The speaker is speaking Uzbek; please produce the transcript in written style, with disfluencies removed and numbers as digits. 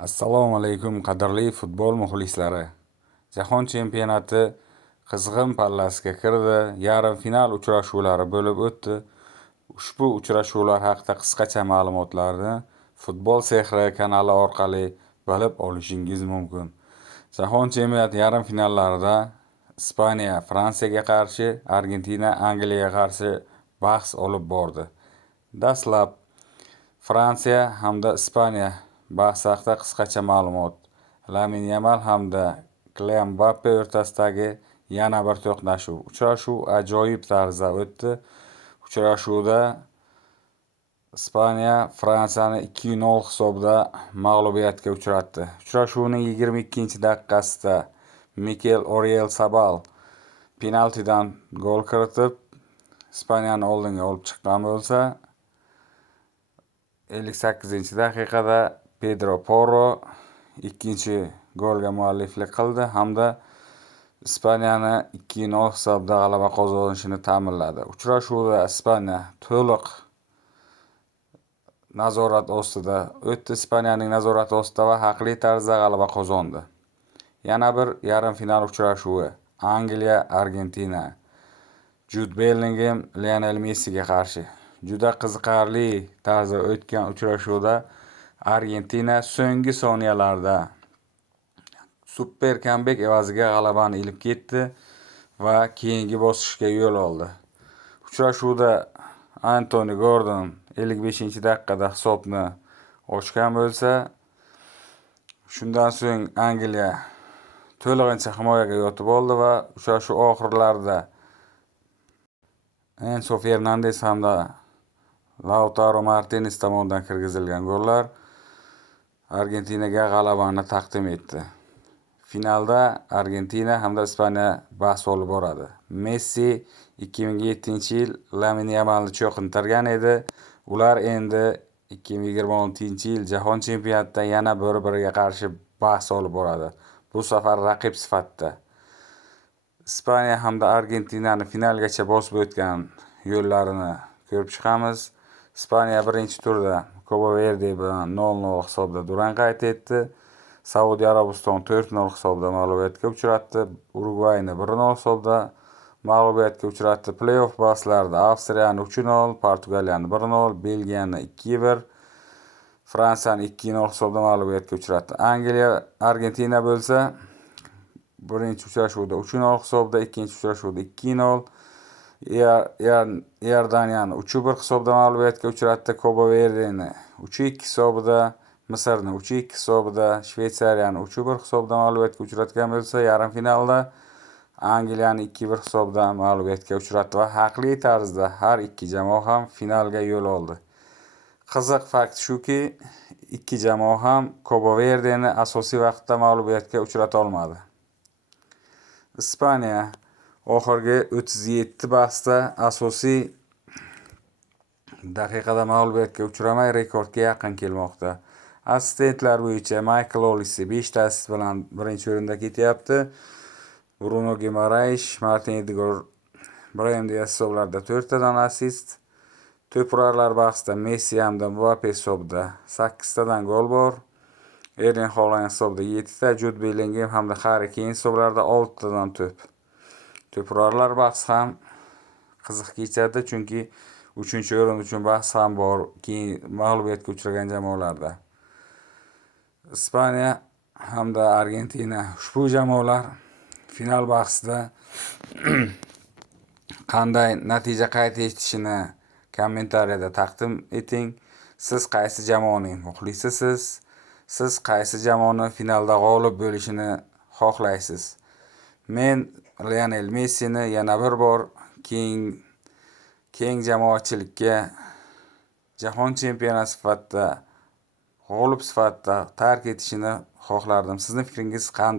Assalomu alaykum qadrli futbol muxlislari. Jahon chempionati qizg'in pallasiga kirdi. Yarim final uchrashuvlari bo'lib o'tdi. Ushbu uchrashuvlar haqida qisqacha ma'lumotlarni Futbol Sehri kanali orqali bilib olishingiz mumkin. Jahon chempionati yarim finallarida Ispaniya Fransiyaga qarshi, Argentina Angliyaga qarshi bahs olib bordi. Dastlab Fransiya hamda Ispaniya bahs haqida qisqacha ma'lumot. Lamin Yamal hamda Kylian Mbappe o'rtasidagi yana bir to'qnashuv. Uchrashuv ajoyib tarzda o'tdi. Uchrashuvda Ispaniya Fransiyani 2-0 hisobda mag'lubiyatga uchratdi. Uchrashuvning 22-daqiqasida Mikel Oyarzabal penaltidan gol kiritib, Ispaniyani oldinga olib chiqqan bo'lsa, 58-daqiqada Pedro Porro ikkinchi golga mualliflik qildi hamda Ispaniyani 2-0 hisobda g'alaba qozonishini ta'minladi. Uchrashuvda Ispaniya to'liq nazorat ostida o'tdi. Ispaniyaning nazorati ostida va haqli tarzda g'alaba qozondi. Yana bir yarim final uchrashuvi. Angliya Argentina. Jude Bellingham Lionel Messiga qarshi. Juda qiziqarli tarzda o'tgan uchrashuvda Argentina so'nggi soniyalarda super kambek evaziga g'alabani ilib ketdi va keyingi bosqichga yo'l oldi. Uchrashuvda Anthony Gordon 55-daqiqada hisobni ochgan bo'lsa, shundan so'ng Angliya to'lig'incha himoyaga yotib oldi va uchrashuv oxirlarida Enzo Fernandes hamda Lautaro Martinez tomonidan kirgizilgan gollar Argentinaga g'alabani taqdim etdi. Finalda Argentina hamda Ispaniya bahs olib boradi. Messi 2007-yil Lamin Yamalni cho'qintirgan edi. Ular endi 2026-yil Jahon chempionatida yana bir-biriga qarshi bahs olib boradi. Bu safar raqib sifatida. Ispaniya hamda Argentinani finalgacha bosib o'tgan yo'llarini ko'rib chiqamiz. Ispaniya birinchi turda Cabo Verde bilan 0-0 hisobda durang qayd etdi. Saudiya Arabiston 4-0 hisobda mag'lubiyatga uchratdi. Urugvayni 1-0 hisobda mag'lubiyatga uchratdi. Play-off bahslarida Avstriyani 3-0, Portugaliyani 1-0, Belgiyani 2-1, Fransiyani 2-0 hisobda mag'lubiyatga uchratdi. Angliya Argentina bo'lsa, birinchi uchrashuvda 3-0 hisobda, ikkinchi uchrashuvda 2-0, Iordaniyani 3-1 hisobda mag'lubiyatga uchratdi. Cabo Verdeni 3-2 hisobida, Misrni 3-2 hisobida, Shveysariyani 3-1 hisobda mag'lubiyatga uchratgan bo'lsa, yarim finalda Angliyani 2-1 hisobda mag'lubiyatga uchratdi va haqli tarzda har ikki jamoa ham finalga yo'l oldi. Qiziq fakt shuki, ikki jamoa ham Cabo Verdeni asosiy vaqtda mag'lubiyatga uchrata olmadi. Ispaniya oxirgi 37 bahsda asosiy daqiqada mag'lubiyatga uchramay rekordga yaqin kelmoqda. Assistentlar bo'yicha Michael Olise 5 ta assist bilan birinchi o'rinda ketyapti. Bruno Guimaraes, Martin Edgar, Brahim Diaz hisoblarida 4 tadan assist. To'purarlar bahsida Messi hamda Mbappe hisobida 8 tadan gol bor. Erling Haaland hisobida 7 ta, Jude Bellingham hamda Harry Kane hisoblarida 6 tadan to'p. To'purarlar bahsi ham qiziq kechadi, chunki 3-o'rin uchun bahs ham bor keyin mag'lubiyatga uchragan jamoalarda. Ispaniya hamda Argentina ushbu jamoalar final bahsida qanday natija qayd etishini kommentariyada taqdim eting. Siz qaysi jamoaning muxlisisiz? Siz qaysi jamoani finalda g'olib bo'lishini xohlaysiz? Men Lionel Messini yana bir bor keng jamoatchilikka jahon chempionati sifatida, g'olib sifatida tark etishini xohlardim. Sizning fikringiz qanday?